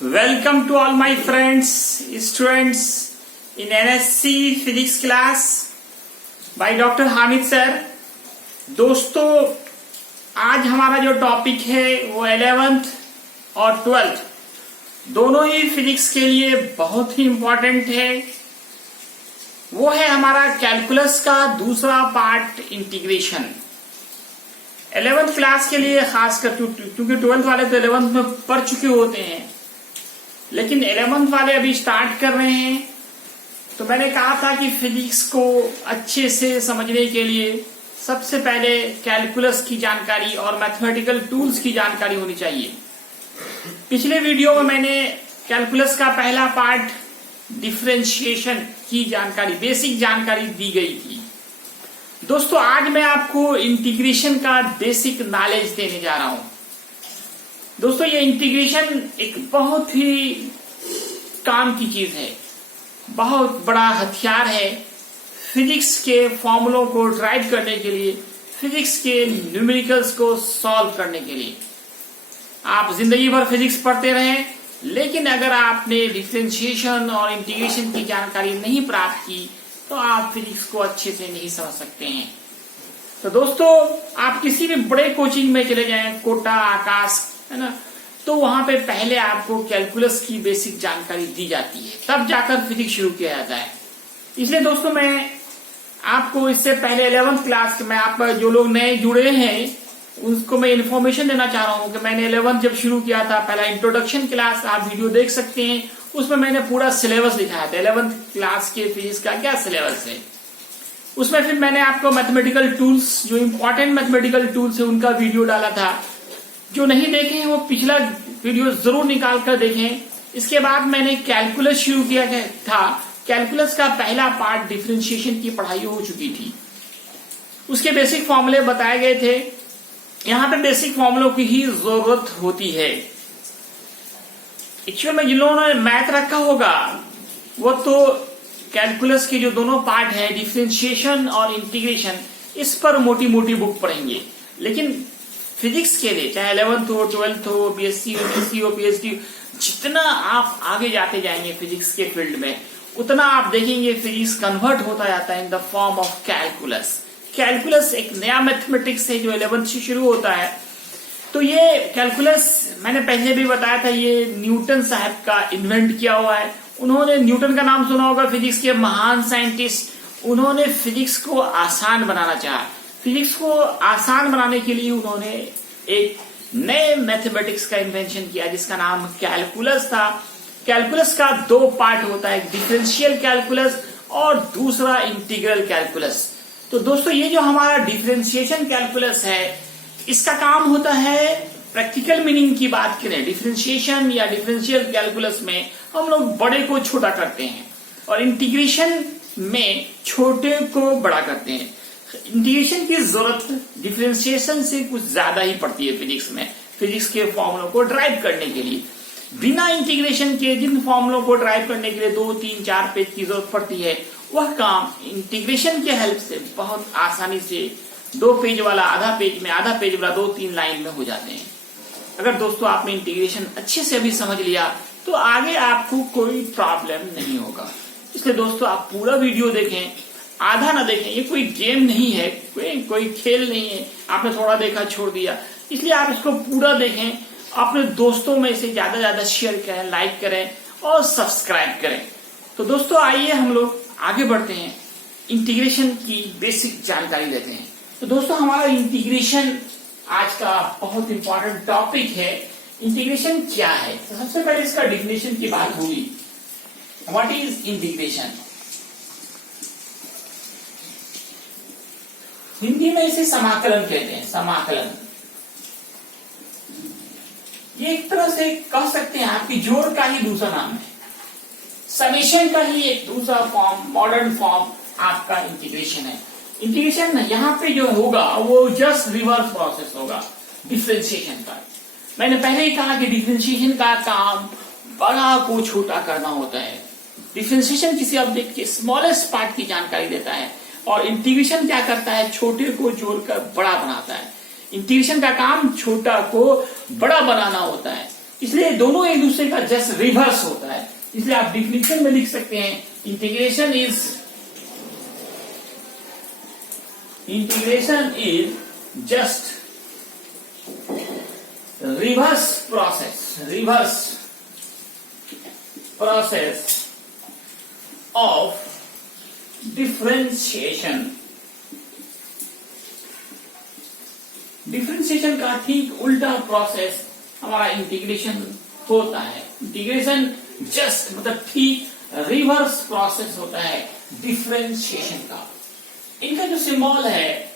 Welcome to all my friends, students in NSC Physics class by Dr. Hamid sir. दोस्तों, आज हमारा जो topic है वो 11th और 12th दोनों ही फिजिक्स के लिए बहुत ही इम्पोर्टेंट है। वो है हमारा कैलकुलस का दूसरा पार्ट, इंटीग्रेशन। 11th क्लास के लिए खासकर, क्योंकि 12th वाले तो 11th में पढ़ चुके होते हैं, लेकिन 11th वाले अभी स्टार्ट कर रहे हैं। तो मैंने कहा था कि फिजिक्स को अच्छे से समझने के लिए सबसे पहले कैलकुलस की जानकारी और मैथमेटिकल टूल्स की जानकारी होनी चाहिए। पिछले वीडियो में मैंने कैलकुलस का पहला पार्ट डिफरेंशिएशन की जानकारी, बेसिक जानकारी दी गई थी। दोस्तों, आज मैं आपको इंटीग्रेशन का बेसिक नॉलेज देने जा रहा हूं। दोस्तों, ये इंटीग्रेशन एक बहुत ही काम की चीज है, बहुत बड़ा हथियार है फिजिक्स के फॉर्मूलों को ड्राइव करने के लिए, फिजिक्स के न्यूमेरिकल्स को सॉल्व करने के लिए। आप जिंदगी भर फिजिक्स पढ़ते रहें, लेकिन अगर आपने डिफरेंशिएशन और इंटीग्रेशन की जानकारी नहीं प्राप्त की तो आप फिजिक्स को अच्छे से नहीं समझ सकते हैं। तो दोस्तों, आप किसी भी बड़े कोचिंग में चले जाएं, कोटा, आकाश, है ना, तो वहां पे पहले आपको कैलकुलस की बेसिक जानकारी दी जाती है, तब जाकर फिजिक्स शुरू किया जाता है। इसलिए दोस्तों, मैं आपको इससे पहले 11th क्लास में आप जो लोग नए जुड़े हैं उनको मैं इन्फॉर्मेशन देना चाह रहा हूं कि मैंने 11th जब शुरू किया था, पहला इंट्रोडक्शन क्लास आप वीडियो देख सकते हैं, उसमें मैंने पूरा सिलेबस दिखाया था 11th क्लास के फिजिक्स का क्या सिलेबस है। उसमें फिर मैंने आपको मैथमेटिकल टूल्स, जो इंपॉर्टेंट मैथमेटिकल टूल्स है उनका वीडियो डाला था। जो नहीं देखे हैं वो पिछला वीडियो जरूर निकाल कर देखें। इसके बाद मैंने कैलकुलस शुरू किया था। कैलकुलस का पहला पार्ट डिफरेंशिएशन की पढ़ाई हो चुकी थी, उसके बेसिक फॉर्मूले बताए गए थे। यहाँ पे बेसिक फॉर्मूलों की ही जरूरत होती है। एक्चुअल में जिन लोगों ने मैथ रखा होगा वो तो कैलकुलस के जो दोनों पार्ट है, डिफरेंशिएशन और इंटीग्रेशन, इस पर मोटी मोटी बुक पढ़ेंगे। लेकिन फिजिक्स के लिए, चाहे 11th हो, 12th हो, बीएससी हो, बीएससी हो, पीएचडी, जितना आप आगे जाते जाएंगे फिजिक्स के फील्ड में, उतना आप देखेंगे फिजिक्स कन्वर्ट होता जाता है in the form of calculus. Calculus एक नया मैथमेटिक्स है जो 11th से शुरू होता है। तो ये कैलकुलस मैंने पहले भी बताया था, ये न्यूटन साहब का इन्वेंट किया हुआ है। उन्होंने, न्यूटन का नाम सुना होगा, फिजिक्स के महान साइंटिस्ट। उन्होंने फिजिक्स को आसान बनाना चाहा। फिजिक्स को आसान बनाने के लिए उन्होंने एक नए मैथमेटिक्स का इन्वेंशन किया जिसका नाम कैलकुलस था। कैलकुलस का दो पार्ट होता है, डिफरेंशियल कैलकुलस और दूसरा इंटीग्रल कैलकुलस। तो दोस्तों, ये जो हमारा डिफरेंशिएशन कैलकुलस है, इसका काम होता है, प्रैक्टिकल मीनिंग की बात करें, डिफरेंशिएशन या डिफरेंशियल कैलकुलस में हम लोग बड़े को छोटा करते हैं और इंटीग्रेशन में छोटे को बड़ा करते हैं। इंटीग्रेशन की जरूरत डिफरेंशिएशन से कुछ ज्यादा ही पड़ती है फिजिक्स में, फिजिक्स के फॉर्मूलों को ड्राइव करने के लिए। बिना इंटीग्रेशन के जिन फॉर्मूलों को ड्राइव करने के लिए 2, 3, 4 पेज की जरूरत पड़ती है, वह काम इंटीग्रेशन के हेल्प से बहुत आसानी से 2 पेज वाला आधा पेज में, आधा पेज वाला 2-3 लाइन में हो जाते हैं। अगर दोस्तों आपने इंटीग्रेशन अच्छे से अभी समझ लिया तो आगे आपको कोई प्रॉब्लम नहीं होगा। इसलिए दोस्तों, आप पूरा वीडियो देखें, आधा ना देखें। ये कोई गेम नहीं है, कोई खेल नहीं है, आपने थोड़ा देखा छोड़ दिया। इसलिए आप इसको पूरा देखें, अपने दोस्तों में से ज्यादा शेयर करें, लाइक करें और सब्सक्राइब करें। तो दोस्तों, आइए हम लोग आगे बढ़ते हैं, इंटीग्रेशन की बेसिक जानकारी लेते हैं। तो दोस्तों, हमारा इंटीग्रेशन आज का बहुत इंपॉर्टेंट टॉपिक है। इंटीग्रेशन क्या है? तो सबसे पहले इसका डिफिनेशन की बात होगी। What is integration? हिंदी में इसे समाकलन कहते हैं, समाकलन। ये एक तरह से कह सकते हैं आपकी जोड़ का ही दूसरा नाम है, समेशन का ही एक दूसरा फॉर्म, मॉडर्न फॉर्म आपका इंटीग्रेशन है। इंटीग्रेशन यहाँ पे जो होगा वो जस्ट रिवर्स प्रोसेस होगा डिफरेंशिएशन का। मैंने पहले ही कहा कि डिफरेंशिएशन का काम बड़ा को छोटा करना होता है। डिफरेंशिएशन किसी ऑब्जेक्ट के स्मॉलेस्ट पार्ट की जानकारी देता है और इंटीग्रेशन क्या करता है, छोटे को जोड़कर बड़ा बनाता है। इंटीग्रेशन का काम छोटा को बड़ा बनाना होता है। इसलिए दोनों एक दूसरे का जस्ट रिवर्स होता है। इसलिए आप डिफिनेशन में लिख सकते हैं integration is just reverse process of differentiation का ठीक उल्टा प्रोसेस हमारा इंटीग्रेशन होता है। इंटीग्रेशन जस्ट मतलब ठीक रिवर्स प्रोसेस होता है डिफरेंशिएशन का। इनका जो सिंबल है,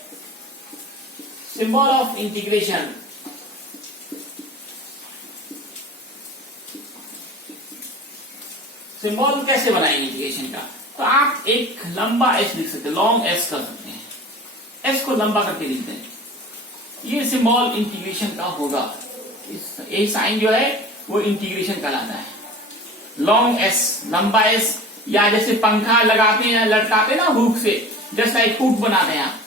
सिंबल ऑफ इंटीग्रेशन, सिंबल कैसे बनाएंगे इंटीग्रेशन का? तो आप एक लंबा एस लिख सकते हैं, लॉन्ग एस कर सकते हैं, एस को लंबा करके लिखते हैं। ये सिंबल इंटीग्रेशन का होगा। ये साइन जो है वो इंटीग्रेशन कहलाता है। लॉन्ग एस, लंबा एस, या जैसे पंखा लगाते हैं लटकाते हैं ना हुक से, जस्ट लाइक हुक बनाते हैं आप,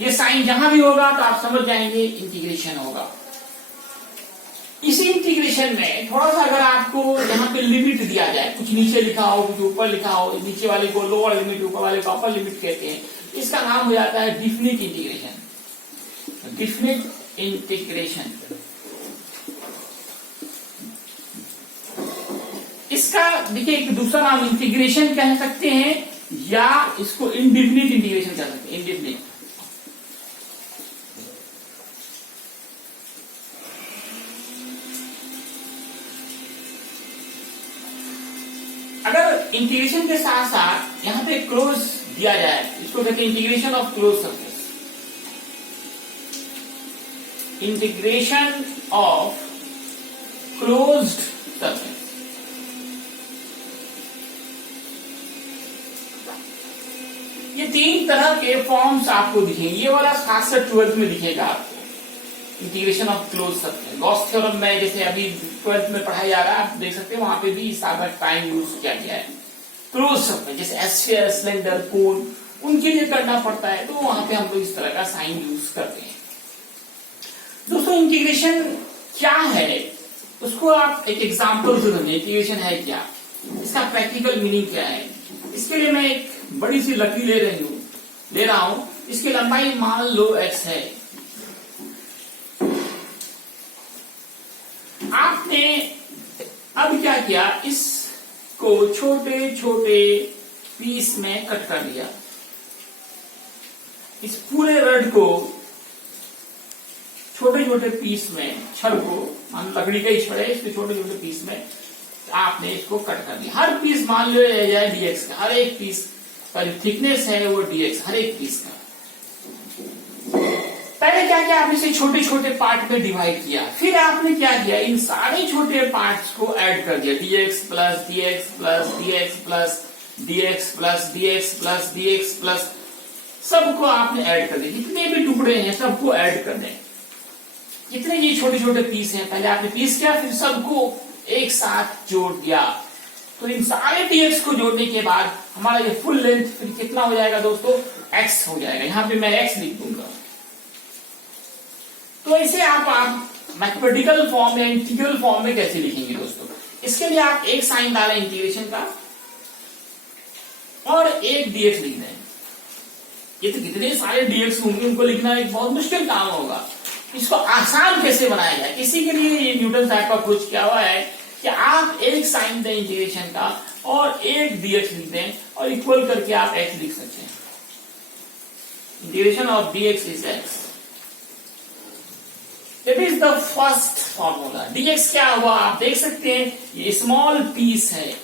ये साइन जहां भी होगा तो आप समझ जाएंगे इंटीग्रेशन होगा। इसी इंटीग्रेशन में थोड़ा सा अगर आपको यहाँ पे लिमिट दिया जाए, कुछ नीचे लिखा हो कुछ ऊपर लिखा हो, नीचे वाले को लोअर लिमिट, ऊपर वाले को अपर लिमिट कहते हैं, इसका नाम हो जाता है डिफिनिट इंटीग्रेशन। डिफिनिट इंटीग्रेशन, इसका देखिए एक दूसरा नाम इंटीग्रेशन कह सकते हैं या इसको इनडिफिनिट इंटीग्रेशन कह सकते हैं। इनडिफिनिट, अगर इंटीग्रेशन के साथ साथ यहां पे क्लोज दिया जाए, इसको कहते हैं integration of close surface. Integration of closed surface, ये तीन तरह के फॉर्म्स आपको दिखेंगे। ये वाला खासकर 12th में दिखेगा आपको, integration of close surface. Gauss theorem में जैसे अभी 12th में पढ़ाया जा रहा है, आप देख सकते हैं वहां पे भी इस टाइम यूज किया गया है। क्लोज सरफेस जैसे एस्फीयर, सिलेंडर, कोन, उनके लिए करना पड़ता है, तो वहां पे हम लोग इस तरह का साइन यूज करते हैं। दोस्तों इंटीग्रेशन क्या है उसको आप एक एग्जाम्पल से समझिए। इंटीग्रेशन है क्या, इसका प्रैक्टिकल मीनिंग क्या है। इसके लिए मैं एक बड़ी सी लकीर ले रहा हूं। इसकी लंबाई मान लो x है। आपने अब क्या किया, इसको छोटे छोटे पीस में कट कर दिया। इस पूरे रड को छोटे छोटे पीस में, छड़ को, मान लकड़ी का ही छड़ है, इसके छोटे छोटे पीस में आपने इसको कट कर दिया। हर पीस मान लो जाए dx का, हर एक पीस का जो थिकनेस है वो dx, हर एक पीस का। पहले क्या किया, आपने इसे छोटे छोटे पार्ट में डिवाइड किया। फिर आपने क्या किया, इन सारे छोटे पार्ट्स को ऐड कर दिया, dx plus dx plus dx plus dx plus dx plus dx plus, सबको आपने ऐड कर दिया। जितने भी टुकड़े हैं सबको ऐड कर दें। जितने ये छोटे छोटे पीस हैं, पहले आपने पीस किया, फिर सबको एक साथ जोड़ दिया। तो इन सारे dx को जोड़ने के बाद हमारा ये फुल लेंथ फिर कितना हो जाएगा दोस्तों, x हो जाएगा। यहां पे मैं x लिख दूंगा। तो इसे आप मैथमेटिकल फॉर्म या इंटीग्रल फॉर्म में कैसे लिखेंगे दोस्तों? इसके लिए आप एक साइन डालें इंटीग्रेशन का और एक dx लिख दें। ये तो कितने सारे dx होंगे, उनको लिखना एक बहुत मुश्किल काम होगा। इसको आसान कैसे बनाया जाए, इसी के लिए ये न्यूटन साहब का अप्रोच किया हुआ है कि आप एक साइन दें इंटीग्रेशन का और एक dx लिख दें और इक्वल करके आप x लिख सकते हैं। Integration of dx is x। That is the first formula। dx क्या हुआ, आप देख सकते हैं ये स्मॉल पीस है,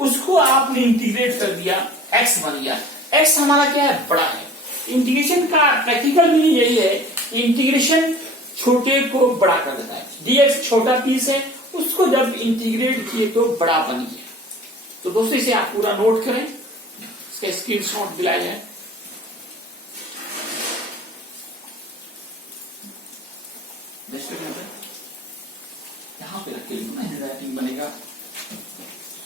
उसको आपने इंटीग्रेट कर दिया, x बन गया। x हमारा क्या है, बड़ा है। इंटीग्रेशन का प्रैक्टिकल मीनिंग यही है, इंटीग्रेशन छोटे को बड़ा कर देता है। dx छोटा पीस है, उसको जब इंटीग्रेट किए तो बड़ा बन गया। तो दोस्तों इसे आप पूरा नोट करें, इसका स्क्रीनशॉट दिलाया जाए। यहाँ पे रख के लिखना, हैंडराइटिंग बनेगा,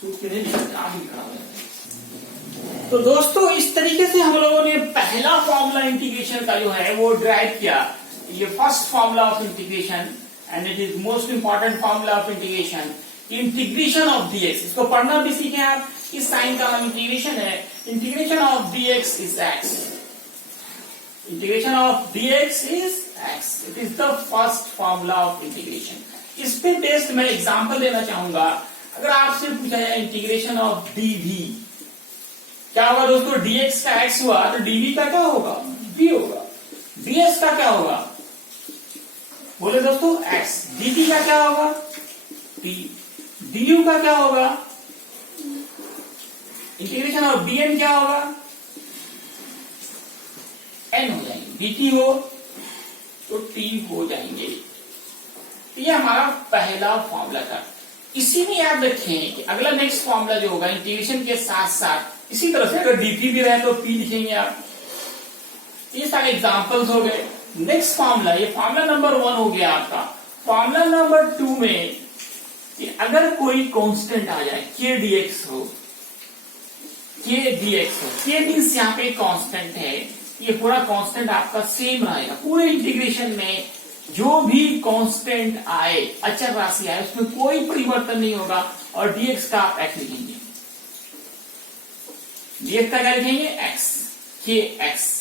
सूट के नहीं लिखा, आप ही खड़ा हो जाएगा। तो दोस्तों इस तरीके से हम लोगों ने पहला फॉर्मूला इंटीग्रेशन का जो है वो ड्राइव किया। ये first formula of integration and it is most important formula of integration, integration of dx। इसको पढ़ना भी सीखें आप, इस साइन का नाम इंटीग्रेशन है। Integration of dx is x, integration of dx is x, it is the first formula of integration. इस पे बेस्ड मैं एग्जांपल देना चाहूंगा। अगर आपसे पूछा जाए इंटीग्रेशन ऑफ dv, क्या होगा दोस्तों? dx का x हुआ तो dv का क्या होगा? v होगा। ds का क्या होगा? बोले दोस्तों x। dt का क्या होगा? t। du का क्या होगा? इंटीग्रेशन ऑफ dn क्या होगा? n हो जाएंगे। dt हो तो t हो जाएंगे। ये हमारा पहला फॉर्मूला था। इसी में याद रखें कि अगला नेक्स्ट फॉर्मूला जो होगा इंटीग्रेशन के साथ साथ इसी तरह से, अगर dp भी रहे तो p लिखेंगे आप। ये सारे एग्जांपल्स हो गए। नेक्स्ट फॉर्मूला, ये फॉर्मूला नंबर 1 हो गया आपका। फॉर्मूला नंबर 2 में कि अगर कोई कांस्टेंट आ जाए, k dx हो, k मीन्स यहाँ पे कांस्टेंट है, ये पूरा कांस्टेंट आपका सेम रहेगा। पूरे इंटीग्रेशन में जो भी कांस्टेंट आए, अचर राशि आए, उसमें कोई परिवर्तन नहीं होगा। और dx का आप x लिखेंगे, dx का क्या लिखेंगे? x, kx।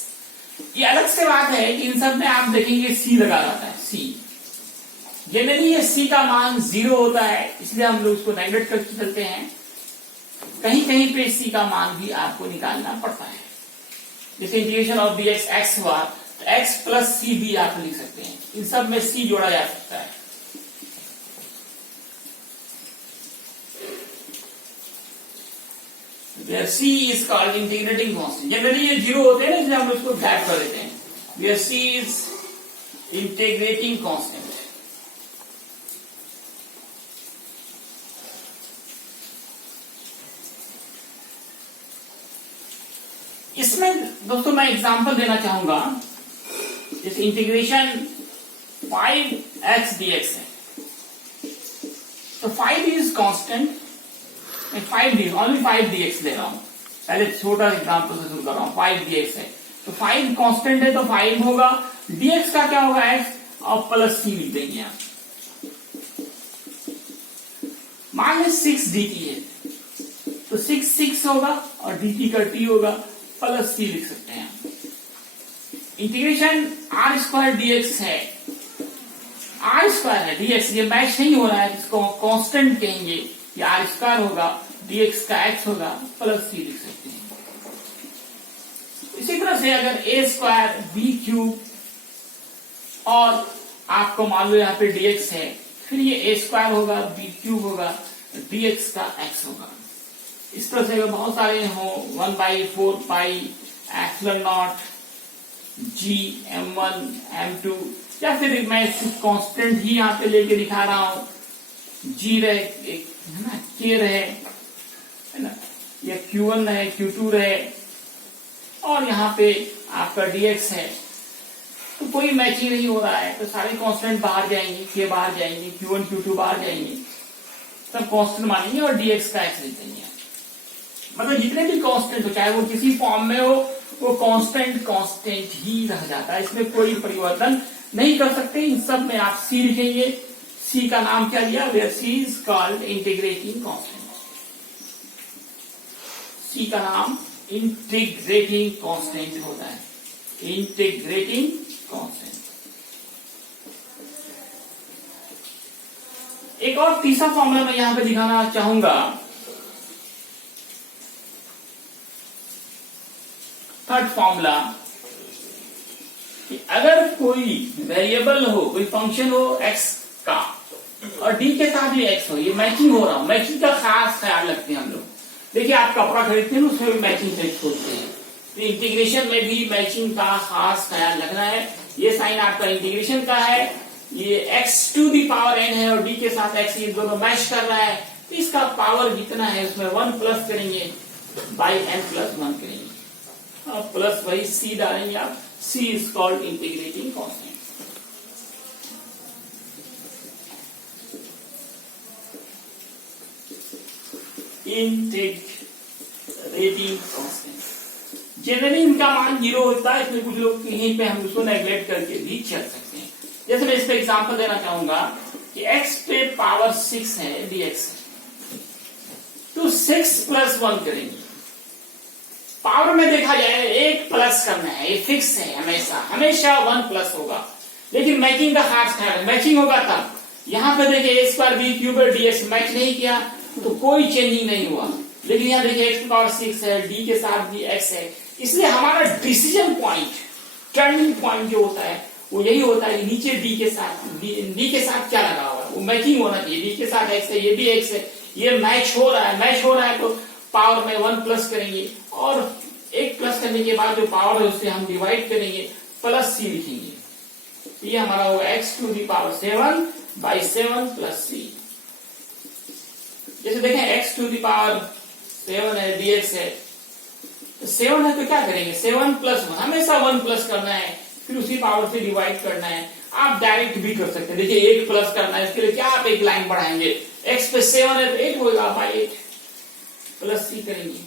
ये अलग से बात है कि इन सब में आप देखेंगे c लगा रहता है, c। जनरली ये c का मान 0 होता है, इसलिए हम लोग उसको नेगलेक्ट करके चलते हैं। कहीं कहीं पे c का मान भी आपको निकालना पड़ता है। जैसे इंटीग्रेशन ऑफ dx x हुआ तो x प्लस c भी आप लिख सकते हैं। इन सब में c जोड़ा जा सकता है। Where c is called integrating constant। Generally ये 0 होते हैं ना, इसलिए हम उसको गैप कर देते हैं। Where c is integrating constant। इसमें दोस्तों मैं एग्जांपल देना चाहूंगा। जैसे इंटीग्रेशन 5x dx है, तो 5 इज कांस्टेंट, मैं 5 dx ले रहा हूं। पहले छोटा एग्जांपल से शुरू कर रहा हूं। 5 dx है तो 5 कांस्टेंट है तो 5 होगा। dx का क्या होगा? x और प्लस c लिख देंगे आप। मान लीजिए 6 dt है तो 6 होगा और dt का t होगा, प्लस c लिख सकते हैं। इंटीग्रेशन r स्क्वायर dx है, r स्क्वायर है, dx ये मैच नहीं हो रहा है, इसको कांस्टेंट कहेंगे। ये r स्क्वायर होगा, dx का x होगा, प्लस c लिख सकते हैं। इसी तरह से अगर a स्क्वायर b क्यूब और आपको मान लो यहाँ पे dx है, फिर ये a स्क्वायर होगा, b क्यूब होगा, dx का x होगा। इस तरह से अगर बहुत सारे हो 1/4 pi epsilon not g m1 m2, या फिर मैं कांस्टेंट ही यहाँ पे लेके दिखा रहा हूं, g रहे, है ना, k रहे, है ना, या q1 रहे, q2 रहे, और यहाँ पे आपका dx है, तो कोई मैचिंग नहीं हो रहा है, तो सारे कांस्टेंट बाहर जाएंगे, k बाहर जाएंगे, q1 q2 बाहर जाएंगे, सब कांस्टेंट मानेंगे और dx का x लिख देंगे। मतलब जितने भी कांस्टेंट हो, चाहे वो किसी फॉर्म में हो, वो कांस्टेंट ही रह जाता है, इसमें कोई परिवर्तन नहीं कर सकते। इन सब में आप c लिखेंगे। c का नाम क्या लिया? Where c is called integrating constant. c का नाम इंटीग्रेटिंग कांस्टेंट होता है, इंटीग्रेटिंग कांस्टेंट। एक और तीसरा फॉर्मूला मैं यहां पे दिखाना चाहूंगा। थर्ड फॉर्मूला, कि अगर कोई वेरिएबल हो, कोई फंक्शन हो x का और d के साथ भी x हो, ये मैचिंग हो रहा हो, मैचिंग का खास ख्याल रखते हैं हम लोग। देखिए आप कपड़ा खरीदते हैं, उसमें भी मैचिंग टेस्ट होते हैं, तो इंटीग्रेशन में भी मैचिंग का खास ख्याल रखना है। ये साइन आपका इंटीग्रेशन का है, ये x to the power n है और d के साथ x, ये दोनों मैच कर रहा है, तो इसका पावर जितना है उसमें 1 प्लस करेंगे, बाई n प्लस 1 करेंगे, प्लस वही c डालेंगे आप। c is called integrating constant. Integrating constant generally इनका मान 0 होता है, इसमें कुछ लोग कहीं पे हम उसको नेग्लेक्ट करके भी चल सकते हैं। जैसे मैं इस पे एग्जांपल देना चाहूंगा कि x पे पावर 6 है dx, तो 6 + 1 करेंगे। पावर में देखा जाए एक प्लस करना है, ये फिक्स है, हमेशा 1 प्लस होगा। लेकिन मैचिंग का खास ख्याल है, मैचिंग होगा तब। यहाँ पे देखिए a² b³ dx मैच नहीं किया तो कोई चेंजिंग नहीं हुआ। लेकिन यहाँ देखिए x की पावर 6 है, d के साथ भी x है, इसलिए हमारा डिसीजन पॉइंट, टर्निंग पॉइंट जो होता है वो यही होता है कि नीचे d के साथ क्या लगा हुआ है, वो मैचिंग होना चाहिए। d के साथ x है, ये भी x है, ये मैच हो रहा है तो पावर में 1 प्लस करेंगे और 1 प्लस करने के बाद जो पावर है उससे हम डिवाइड करेंगे, +c लिखेंगे। ये हमारा होगा x⁴ 7/7 + c। जैसे देखें x⁴ 7 है, dx है, तो 7 है तो क्या करेंगे, 7 + 1, हमेशा 1 प्लस करना है, फिर उसी पावर से डिवाइड करना है। आप डायरेक्ट भी कर सकते हैं, देखिए 8 प्लस करना है, इसके लिए क्या आप एक लाइन बढ़ाएंगे, x पे 7 है तो 8 होगा, 8 + c करेंगे।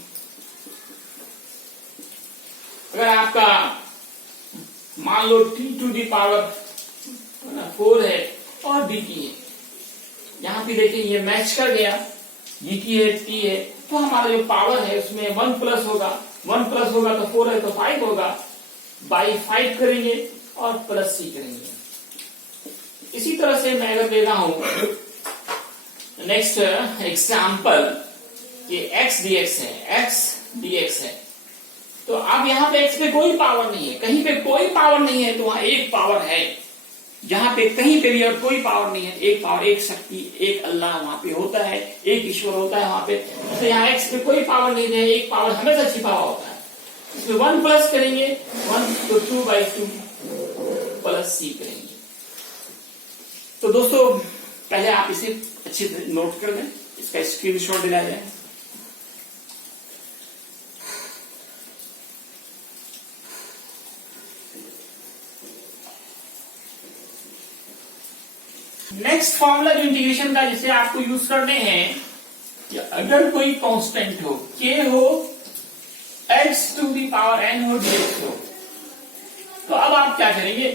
अगर आपका मान लो t⁴ 4 है और dt है, यहाँ पे देखिए ये मैच कर गया, dt है, t है, तो हमारा जो पावर है उसमें 1 प्लस होगा, 1 प्लस होगा तो 4 है तो 5 होगा, बाई 5 करेंगे और +c करेंगे। इसी तरह से मैं अगर दे रहा हूं नेक्स्ट एग्जाम्पल कि x dx है, तो अब यहाँ पे x पे कोई पावर नहीं है, कहीं पे कोई पावर नहीं है तो वहां एक पावर है। जहां पे कहीं पे भी अगर कोई पावर नहीं है, एक पावर, एक शक्ति, एक अल्लाह वहां पे होता है, एक ईश्वर होता है वहां पे। तो यहाँ x पे कोई पावर नहीं है, एक पावर हमेशा छिपा हुआ होता है, इसमें 1 प्लस करेंगे, 1 तो 2/2 + c करेंगे। तो दोस्तों पहले आप इसे अच्छे से नोट कर लें, इसका स्क्रीनशॉट दिलाया जाए। नेक्स्ट फॉर्मूला जो इंटीग्रेशन का जिसे आपको यूज करने हैं, कि अगर कोई कांस्टेंट हो, k हो, x⁴n हो, dx हो, तो अब आप क्या करेंगे,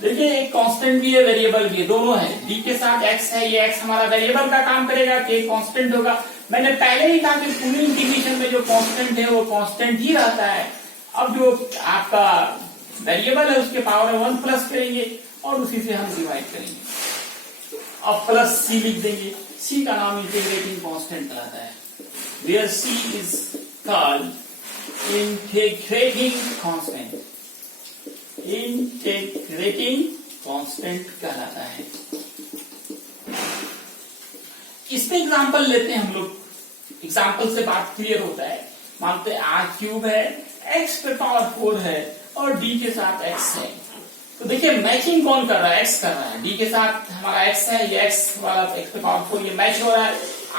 देखिए एक कांस्टेंट भी है, वेरिएबल भी है, दोनों है। d के साथ x है, ये x हमारा वेरिएबल का काम करेगा, k कांस्टेंट होगा। मैंने पहले ही कहा कि पूरी इंटीग्रेशन में जो कांस्टेंट है वो कांस्टेंट ही रहता है। अब जो आपका वेरिएबल है उसके पावर में 1 प्लस करेंगे और उसी से हम डिवाइड करेंगे, अब +c लिख देंगे। c का नाम इंटीग्रेटिंग कांस्टेंट कहलाता है, where c is called integrating constant कहलाता है। इस पे एग्जांपल लेते हैं हम लोग, एग्जांपल से बात क्लियर होता है। मानते हैं r³ है, x पे पावर 4 है और d के साथ x है, तो देखिए मैचिंग कौन कर रहा है, x कर रहा है, d के साथ हमारा x है, ये x वाला x पे पावर 4 ये मैच हो रहा है।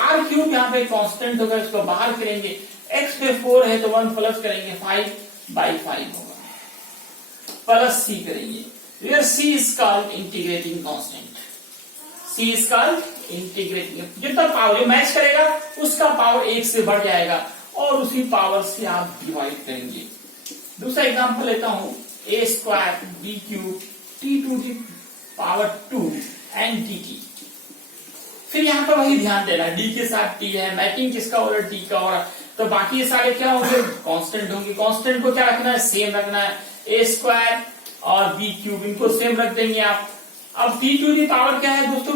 r³ यहाँ पे कांस्टेंट होगा, इसको बाहर करेंगे, x पे 4 है तो 1 प्लस करेंगे, 5/5 होगा, +c करेंगे, where c is called integrating constant। c is called integrating, जितना पावर जो मैच करेगा उसका पावर 1 से बढ़ जाएगा और उसी पावर से आप डिवाइड करेंगे। दूसरा एग्जांपल लेता हूं, a² b³ t⁴2 and dt। फिर यहाँ पर वही ध्यान देना, d के साथ t है, मैचिंग किसका हो रहा है, t का हो रहा है, तो बाकी ये सारे क्या होंगे, कांस्टेंट होंगे। कांस्टेंट को क्या रखना है, सेम रखना है, a² और b³ इनको सेम रख देंगे आप। अब t⁴ क्या है दोस्तों,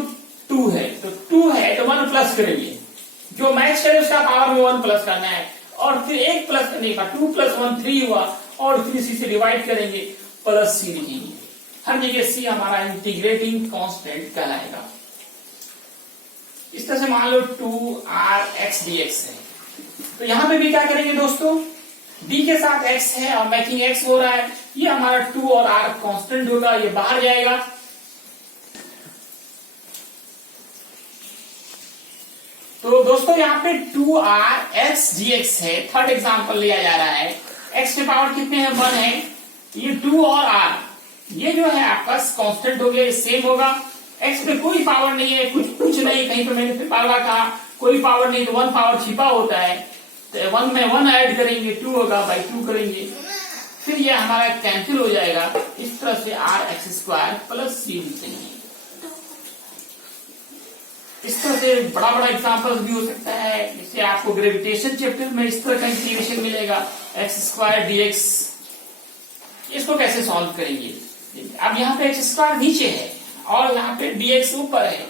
2 है, तो 2 है तो 1 प्लस करेंगे, जो मैच करे उसका पावर में 1 प्लस करना है और फिर 1 प्लस करने का 2 + 1 3 हुआ और फिर इसी से डिवाइड करेंगे, +c लिखेंगे। हर जगह c हमारा इंटीग्रेटिंग कांस्टेंट कहलाएगा। इस तरह से मान लो 2rx dx है, तो यहां पे भी क्या करेंगे दोस्तों, d के साथ x है और मैचिंग x हो रहा है, ये हमारा 2 और r कांस्टेंट होगा, ये बाहर जाएगा। तो दोस्तों यहाँ पे 2rx dx है, थर्ड एग्जांपल लिया जा रहा है। x के पावर कितने हैं, 1 है, ये 2 और r ये जो है आपका कांस्टेंट हो गया, सेम होगा। x पे कोई पावर नहीं है, कुछ नहीं, कहीं पे मैंने पावर कहा कोई पावर नहीं, तो 1 पावर छिपा होता है, तो 1 में 1 ऐड करेंगे, 2 होगा, 2 करेंगे, फिर ये हमारा कैंसिल हो जाएगा। इस तरह से आर एक्स स्क्वायर प्लस सी लिखेंगे। इस तरह से बड़ा बड़ा एग्जाम्पल भी हो सकता है। जैसे आपको ग्रेविटेशन चैप्टर में इस तरह का इंटीग्रेशन मिलेगा, एक्स स्क्वायर डी एक्स। इसको कैसे सॉल्व करेंगे? अब यहाँ पे एक्स स्क्वायर नीचे है और यहाँ पे डी एक्स ऊपर है।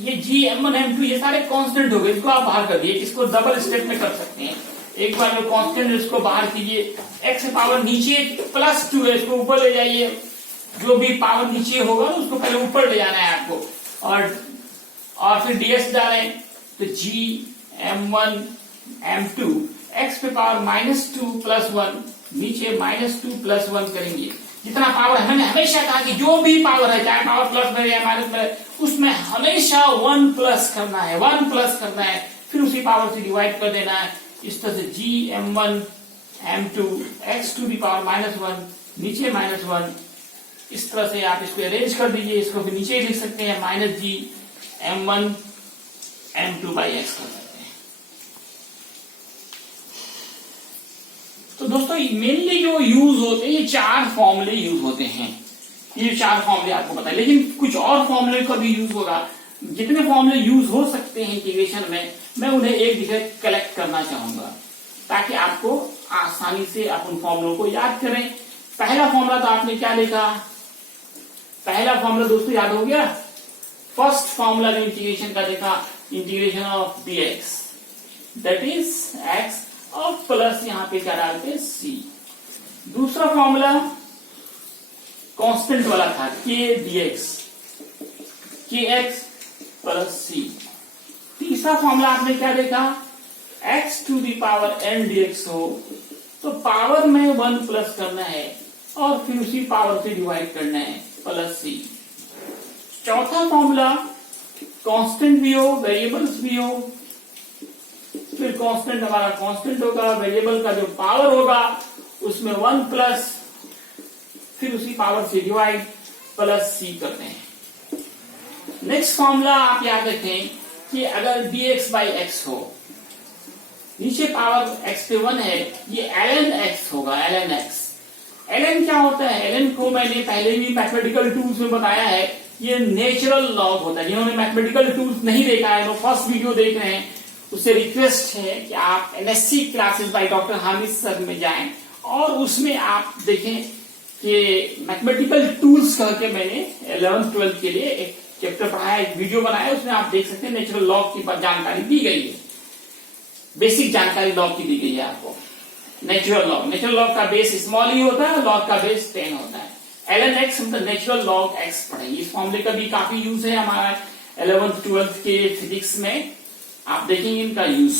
ये जी m1 m2 ये सारे कांस्टेंट हो गए, इसको आप बाहर कर दिए। इसको डबल स्टेप में कर सकते हैं। एक बार में कांस्टेंट इसको बाहर कीजिए। x पावर नीचे +2 है, इसको ऊपर ले जाइए। जो भी पावर नीचे होगा उसको पहले ऊपर ले जाना है आपको, और फिर ds डालें तो g m1 m2 x पे पावर -2 + 1 नीचे -2 + 1 करेंगे। जितना पावर हमने हमेशा कहा कि जो भी पावर है, चाहे पावर प्लस में या माइनस में, उसमें हमेशा 1 प्लस करना है, 1 प्लस करना है, फिर उसी पावर से डिवाइड कर देना है। इस तरह से g m1 m2 x to the power -1 नीचे -1। इस तरह से आप इसको अरेंज कर दीजिए। इसको फिर नीचे लिख सकते हैं -g m1 m2 by x कर सकते हैं। तो दोस्तों मेनली जो यूज होते हैं, ये 4 फॉर्मूले यूज होते हैं। ये 4 फॉर्मूले आपको पता है, लेकिन कुछ और फॉर्मूले का भी यूज होगा। जितने फॉर्मूले यूज हो सकते हैं इंटीग्रेशन में, मैं उन्हें एक जगह कलेक्ट करना चाहूंगा ताकि आपको आसानी से आप उन फॉर्मूलों को याद करें। पहला फॉर्मूला तो आपने क्या लिखा? पहला फॉर्मूला दोस्तों याद हो गया। फर्स्ट फॉर्मूला जो इंटीग्रेशन का देखा, integration of dx that is x और प्लस यहाँ पे क्या डालते हैं c। दूसरा फॉर्मूला कांस्टेंट वाला था k dx kx plus c। तीसरा फॉर्मूला आपने क्या देखा? x to the power n dx हो तो पावर में 1 प्लस करना है और फिर उसी पावर से डिवाइड करना है, प्लस c। चौथा फॉर्मूला कांस्टेंट भी हो, वेरिएबल्स भी हो। फिर कांस्टेंट हमारा कांस्टेंट होगा, वेरिएबल का जो पावर होगा उसमें 1 प्लस, फिर उसी पावर से डिवाइड, प्लस c करते हैं। नेक्स्ट फॉर्मूला आप याद रखें कि अगर dx by x हो, नीचे पावर x पे 1 है, ये ln x होगा, ln x। ln क्या होता है? ln को मैंने पहले भी मैथमेटिकल टूल्स में बताया है, ये नेचुरल लॉग होता है। जिन्होंने मैथमेटिकल टूल्स नहीं देखा है वो फर्स्ट वीडियो देख रहे हैं, उससे रिक्वेस्ट है कि आप NSC classes by doctor Hamid sir में जाएं और उसमें आप देखें कि मैथमेटिकल टूल्स करके मैंने 11th 12th के लिए एक चैप्टर पढ़ाया, एक वीडियो बनाया, उसमें आप देख सकते हैं नेचुरल लॉग की जानकारी दी गई है। बेसिक जानकारी लॉग की दी गई है आपको। नेचुरल लॉग का बेस स्मॉल ही होता है, लॉग का बेस 10 होता है। ln x मतलब नेचुरल लॉग x पढ़ेंगे। इस फॉर्मूले का भी काफी यूज है हमारा 11th 12th के फिजिक्स में, आप देखेंगे इनका यूज।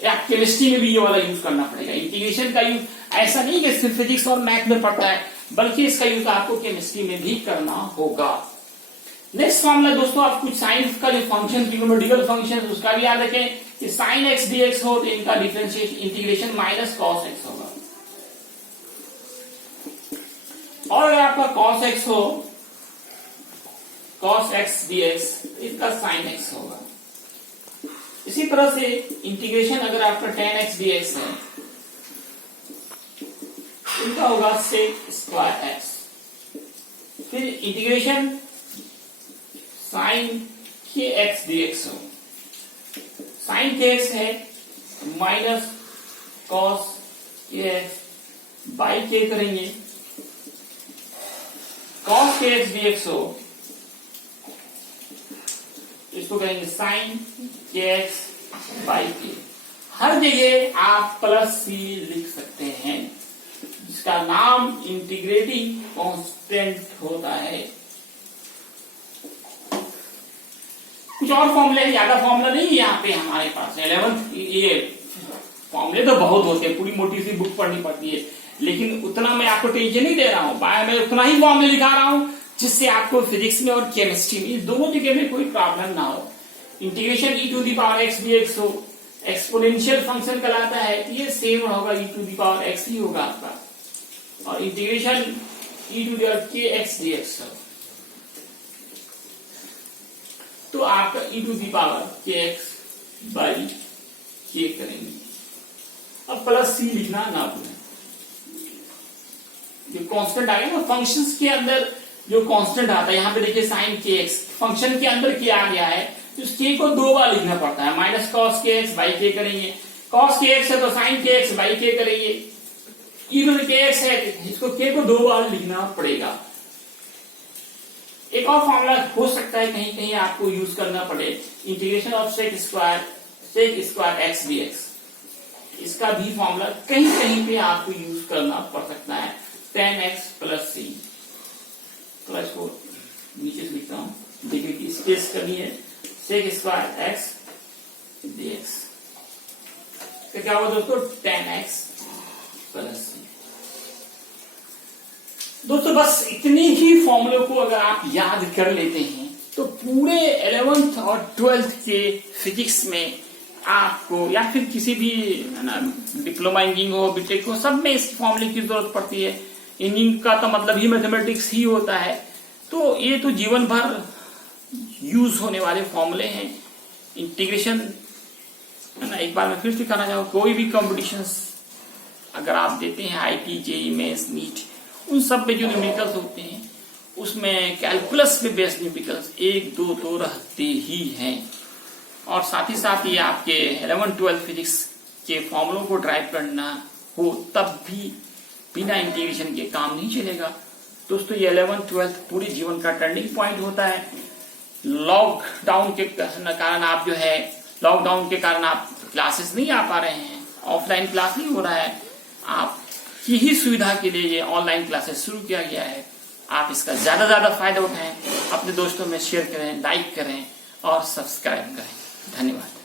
या केमिस्ट्री में भी ये वाला यूज करना पड़ेगा। इंटीग्रेशन का यूज ऐसा नहीं कि सिर्फ फिजिक्स और मैथ में पड़ता है, बल्कि इसका यूज आपको केमिस्ट्री में भी करना होगा। नेक्स्ट फॉर्मूला दोस्तों, आप कुछ साइंस का जो फंक्शन, ट्रिग्नोमेट्रिकल फंक्शन, उसका भी याद रखें कि साइन एक्स dx हो तो इनका differentiation integration minus cos x होगा, और अगर आपका cos x हो, cos x dx, इसका sin x होगा। इसी तरह से इंटीग्रेशन अगर आपका tan x dx है, इनका होगा sec स्क्वायर x। फिर इंटीग्रेशन sin kx dx हो, sin kx है minus cos kx by k करेंगे, cos kx dx हो, इसको कहेंगे sin kx बाई k। हर जगह आप प्लस c लिख सकते हैं, जिसका नाम इंटीग्रेटिंग कांस्टेंट होता है। कुछ और फॉर्मूले हैं, ज्यादा फॉर्मूला नहीं है यहाँ पे हमारे पास। 11th ये फॉर्मूले तो बहुत होते हैं, पूरी मोटी सी बुक पढ़नी पड़ती है, लेकिन उतना मैं आपको टेंशन नहीं दे रहा हूँ। मैं उतना ही फॉर्मूले लिखा रहा हूँ जिससे आपको फिजिक्स में और केमिस्ट्री में दोनों जगह में कोई प्रॉब्लम ना हो। Integration e to the power x dx हो, एक्सपोनेंशियल फंक्शन कहलाता है, ये सेम होगा e to the power x ही होगा आपका, और integration e to the power kx dx हो तो आपका e to the power kx by k करेंगे। अब प्लस c लिखना ना भूलें। जो कांस्टेंट आ गया ना, फंक्शंस के अंदर जो कांस्टेंट आता है, यहाँ पे देखिए साइन के एक्स फंक्शन के अंदर क्या आ गया है, तो इस के को 2 बार लिखना पड़ता है। माइनस कॉस के एक्स बाई के करेंगे, कॉस के एक्स है तो साइन के एक्स बाई के करेंगे, इधर के एक्स है इसको के को 2 बार लिखना पड़ेगा। एक और फॉर्मूला हो सकता है कहीं कहीं आपको यूज करना पड़े, integration of sec square x d x, इसका भी फॉर्मूला कहीं कहीं पे आपको यूज करना पड़ सकता है। 10x प्लस सी प्लस 4 नीचे से लिखता हूं, देखिए कि स्पेस करनी है, सेक स्क्वायर एक्स dx तो क्या होगा दोस्तों 10x प्लस सी। दोस्तों बस इतनी ही फॉर्मूले को अगर आप याद कर लेते हैं तो पूरे 11th और 12th के फिजिक्स में आपको, या फिर किसी भी है ना डिप्लोमा इंजीनियरिंग हो बीटेक हो, सब में इस फॉर्मूले की जरूरत पड़ती है। इंजीनियरिंग का तो मतलब ही मैथमेटिक्स ही होता है, तो ये तो जीवन भर यूज होने वाले फॉर्मूले हैं। इंटीग्रेशन है ना, एक बार मैं फिर से कहना चाहूँ, कोई भी कॉम्पिटिशन्स अगर आप देते हैं, आईटी जेईई मेंस नीट, उन सब में जो न्यूमेरिकल्स होते हैं उसमें कैलकुलस पे बेस्ड न्यूमेरिकल्स 1 2 तो रहते ही हैं। और साथ ही साथ ये आपके 11th-12th फिजिक्स के फॉर्मूलों को ड्राइव करना हो तब भी बिना इंटीग्रेशन के काम नहीं चलेगा। दोस्तों ये 11th-12th पूरे जीवन का टर्निंग पॉइंट होता है। लॉकडाउन के कारण आप जो है, लॉकडाउन के कारण आप क्लासेस नहीं आ पा रहे हैं, ऑफलाइन क्लास नहीं हो रहा है, आप की ही सुविधा के लिए ये ऑनलाइन क्लासेस शुरू किया गया है। आप इसका ज्यादा फायदा उठाएं, अपने दोस्तों में शेयर करें, लाइक करें और सब्सक्राइब करें। धन्यवाद।